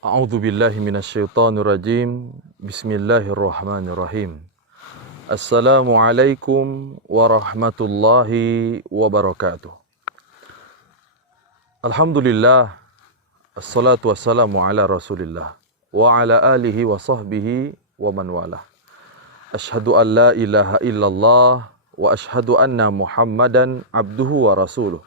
A'udzu billahi minasyaitonir rajim. Bismillahirrahmanirrahim. Assalamualaikum warahmatullahi wabarakatuh. Alhamdulillah, assalatu wassalamu ala Rasulillah wa ala alihi wa sahbihi wa man walah. Asyhadu an la ilaha illallah wa asyhadu anna Muhammadan abduhu wa rasuluh.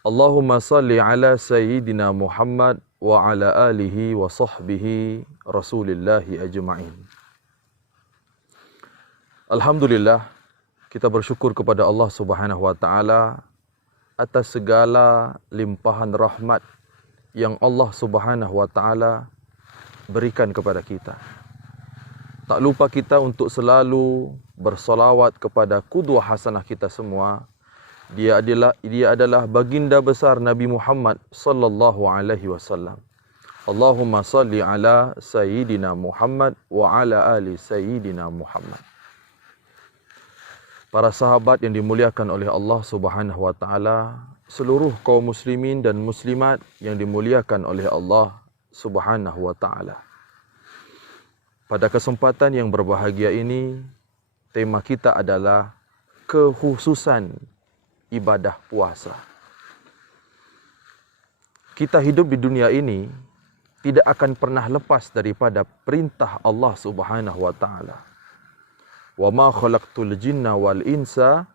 Allahumma salli ala sayyidina Muhammad wa ala alihi wa sahbihi rasulillahi ajma'in. Alhamdulillah, kita bersyukur kepada Allah Subhanahu wa taala atas segala limpahan rahmat yang Allah Subhanahu wa taala berikan kepada kita. Tak lupa kita untuk selalu bersolawat kepada qudwah hasanah kita semua. Dia adalah baginda besar Nabi Muhammad sallallahu alaihi wasallam. Allahumma salli ala sayyidina Muhammad wa ala ali sayyidina Muhammad. Para sahabat yang dimuliakan oleh Allah Subhanahu wa taala, seluruh kaum muslimin dan muslimat yang dimuliakan oleh Allah Subhanahu wa taala. Pada kesempatan yang berbahagia ini, tema kita adalah kekhususan ibadah puasa. Kita hidup di dunia ini tidak akan pernah lepas daripada perintah Allah Subhanahu wa taala. Wa ma khalaqtul jinna wal insa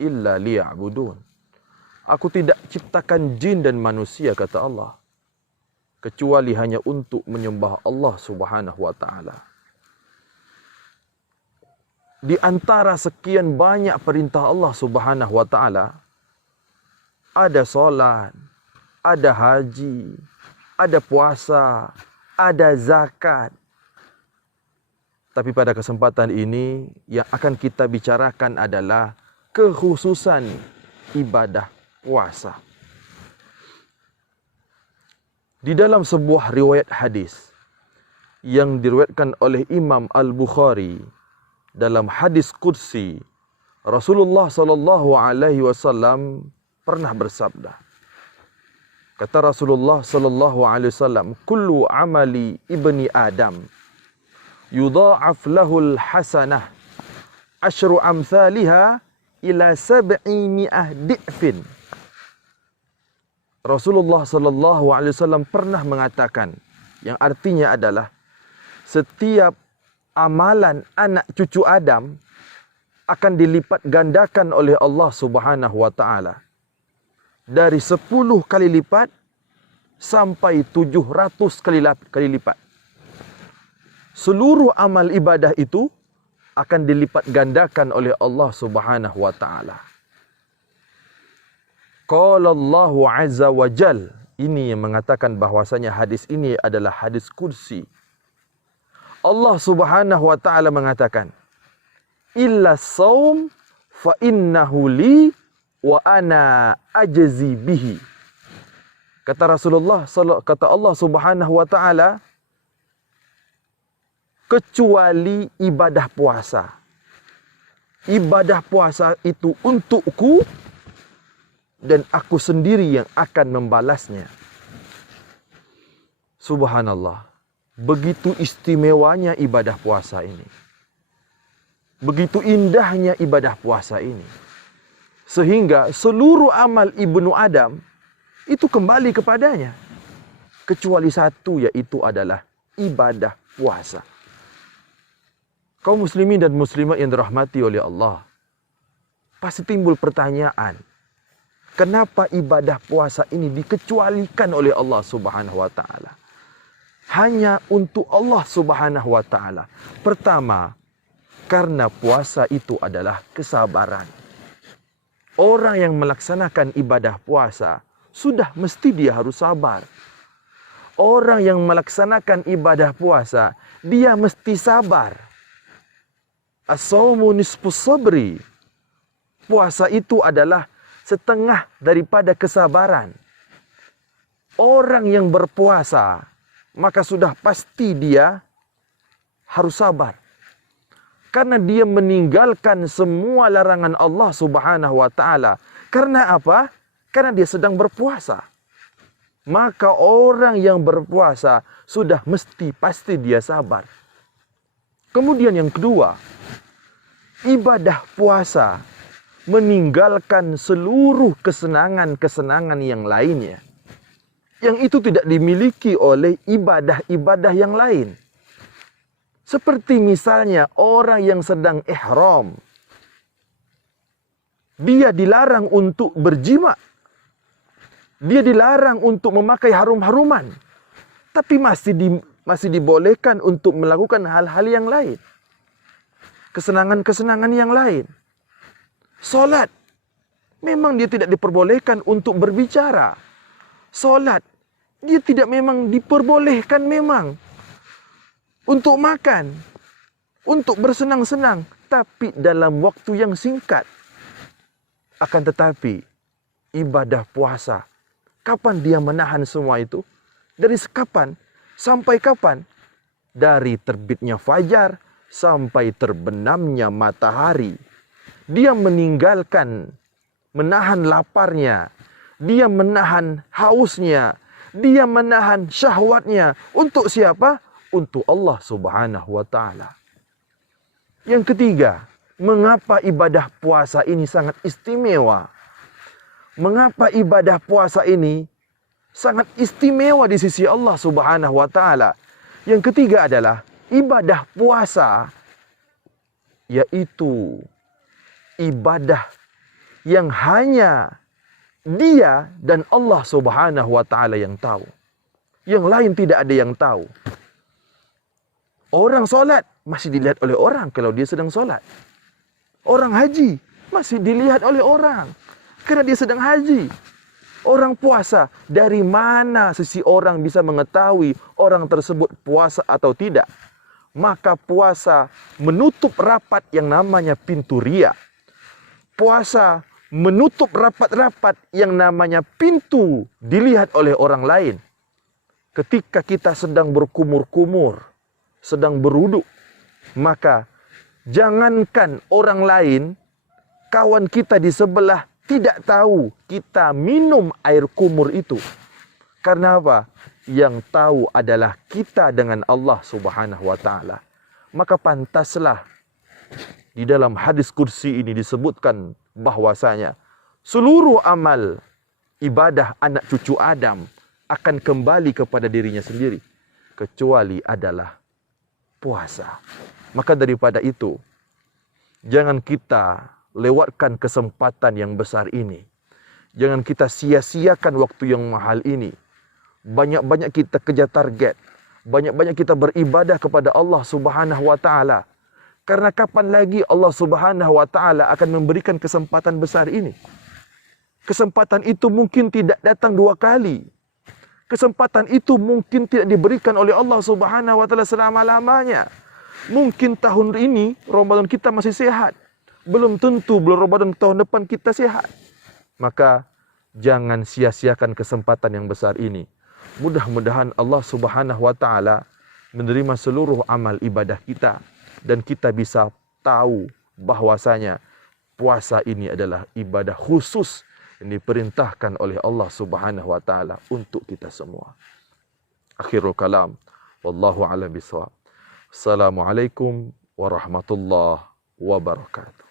illa liya'budun. Aku tidak ciptakan jin dan manusia, kata Allah, kecuali hanya untuk menyembah Allah Subhanahu wa taala. Di antara sekian banyak perintah Allah Subhanahu wa taala, ada solat, ada haji, ada puasa, ada zakat. Tapi pada kesempatan ini yang akan kita bicarakan adalah kekhususan ibadah puasa. Di dalam sebuah riwayat hadis yang diriwayatkan oleh Imam Al-Bukhari, dalam hadis qudsi, Rasulullah sallallahu alaihi wasallam pernah bersabda. Kata Rasulullah sallallahu alaihi wasallam, "Kullu amali ibni Adam yudha'af lahul hasanah asyru amsalha ila 700 di'fin." Rasulullah sallallahu alaihi wasallam pernah mengatakan, yang artinya adalah setiap amalan anak cucu Adam akan dilipat gandakan oleh Allah Subhanahu wa taala dari 10 kali lipat sampai 700 kali lipat. Seluruh amal ibadah itu akan dilipat gandakan oleh Allah Subhanahu wa taala. Qala Allahu azza wa jal, ini yang mengatakan bahwasanya hadis ini adalah hadis qudsi. Allah Subhanahu wa taala mengatakan, "Illa shaum fa innahu li wa ana ajzi bihi." Kata Rasulullah, kata Allah Subhanahu wa taala, kecuali ibadah puasa. Ibadah puasa itu untukku dan aku sendiri yang akan membalasnya. Subhanallah. Begitu istimewanya ibadah puasa ini. Begitu indahnya ibadah puasa ini. Sehingga seluruh amal ibnu Adam itu kembali kepadanya. Kecuali satu, yaitu adalah ibadah puasa. Kaum muslimin dan muslimat yang dirahmati oleh Allah, pasti timbul pertanyaan, kenapa ibadah puasa ini dikecualikan oleh Allah Subhanahu wa taala? Hanya untuk Allah Subhanahu wa taala. Pertama, karena puasa itu adalah kesabaran. Orang yang melaksanakan ibadah puasa sudah mesti dia harus sabar. Orang yang melaksanakan ibadah puasa, dia mesti sabar. As-shaumu nisfus sabri. Puasa itu adalah setengah daripada kesabaran. Orang yang berpuasa, maka sudah pasti dia harus sabar. Karena dia meninggalkan semua larangan Allah Subhanahu wa taala. Karena apa? Karena dia sedang berpuasa. maka orang yang berpuasa sudah pasti dia sabar. Kemudian yang kedua, ibadah puasa meninggalkan seluruh kesenangan-kesenangan yang lainnya, yang itu tidak dimiliki oleh ibadah-ibadah yang lain. Seperti misalnya orang yang sedang ihram, dia dilarang untuk berjima, dia dilarang untuk memakai harum-haruman, tapi masih dibolehkan untuk melakukan hal-hal yang lain, kesenangan-kesenangan yang lain. Solat, memang dia tidak diperbolehkan untuk berbicara. Solat, dia tidak memang diperbolehkan memang untuk makan, untuk bersenang-senang, tapi dalam waktu yang singkat. Akan tetapi, ibadah puasa, kapan dia menahan semua itu? Dari kapan sampai kapan? Dari terbitnya fajar sampai terbenamnya matahari. Dia menahan laparnya, dia menahan hausnya, dia menahan syahwatnya. Untuk siapa? Untuk Allah Subhanahu wa Ta'ala. Yang ketiga, mengapa ibadah puasa ini sangat istimewa? Mengapa ibadah puasa ini sangat istimewa di sisi Allah Subhanahu wa Ta'ala? Yang ketiga adalah ibadah puasa, yaitu ibadah yang hanya dia dan Allah Subhanahu wa Ta'ala yang tahu. Yang lain tidak ada yang tahu. Orang solat masih dilihat oleh orang kalau dia sedang solat. Orang haji masih dilihat oleh orang karena dia sedang haji. Orang puasa, dari mana seseorang bisa mengetahui orang tersebut puasa atau tidak? Maka puasa menutup rapat yang namanya pintu riya. Puasa menutup rapat-rapat yang namanya pintu dilihat oleh orang lain. Ketika kita sedang berkumur-kumur, sedang berwuduk, maka jangankan orang lain, kawan kita di sebelah tidak tahu kita minum air kumur itu. Karena apa? Yang tahu adalah kita dengan Allah Subhanahu wa Ta'ala. Maka pantaslah di dalam hadis kursi ini disebutkan bahwasanya seluruh amal ibadah anak cucu Adam akan kembali kepada dirinya sendiri, kecuali adalah puasa. Maka daripada itu, jangan kita lewatkan kesempatan yang besar ini. Jangan kita sia-siakan waktu yang mahal ini. Banyak-banyak kita kejar target. Banyak-banyak kita beribadah kepada Allah Subhanahu wa Ta'ala. Karena kapan lagi Allah Subhanahu wa Ta'ala akan memberikan kesempatan besar ini? Kesempatan itu mungkin tidak datang 2 kali. Kesempatan itu mungkin tidak diberikan oleh Allah Subhanahu wa Ta'ala selama-lamanya. Mungkin tahun ini Ramadan kita masih sehat. Belum tentu bulan Ramadan tahun depan kita sehat. Maka jangan sia-siakan kesempatan yang besar ini. Mudah-mudahan Allah Subhanahu wa Ta'ala menerima seluruh amal ibadah kita. Dan kita bisa tahu bahwasanya puasa ini adalah ibadah khusus yang diperintahkan oleh Allah Subhanahu wa Ta'ala untuk kita semua. Akhirul kalam, wallahu a'lam bishawab. Assalamualaikum warahmatullahi wabarakatuh.